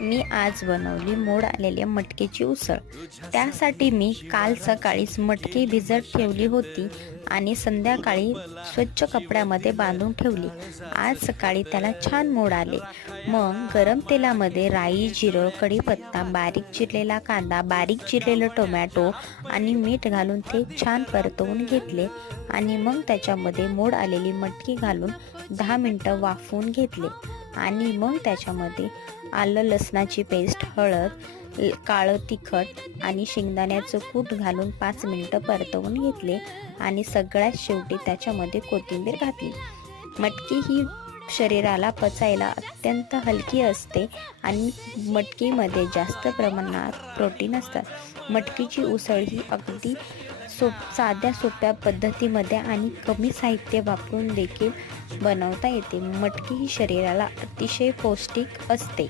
मी आज बनवली मोड आलेल्या मटकेची उसळ. त्यासाठी मी काल सकाळीच मटकी भिजत ठेवली होती आणि संध्याकाळी स्वच्छ कपड्यामध्ये बांधून ठेवली. आज सकाळी त्याला छान मोड आले. मग गरम तेलामध्ये राई जिरं कढीपत्ता बारीक चिरलेला कांदा बारीक चिरलेलं टोमॅटो आणि मीठ घालून ते छान परतवून घेतले आणि मग त्याच्यामध्ये मोड आलेली मटकी घालून दहा मिनटं वाफवून घेतले. आणि मग त्याच्यामध्ये आलं लसणाची पेस्ट हळद ल- काळं तिखट आणि शेंगदाण्याचं कूट घालून पाच मिनटं परतवून घेतले आणि सगळ्यात शेवटी त्याच्यामध्ये कोथिंबीर घातली. मटकी ही शरीराला पचायला अत्यंत हलकी असते आणि मटकीमध्ये जास्त प्रमाणात प्रोटीन असतात. मटकीची उसळ ही अगदी सोप साध्या सोप्या पद्धतीमध्ये आणि कमी साहित्य वापरून देखील बनवता येते. मटकी ही शरीराला अतिशय पौष्टिक असते.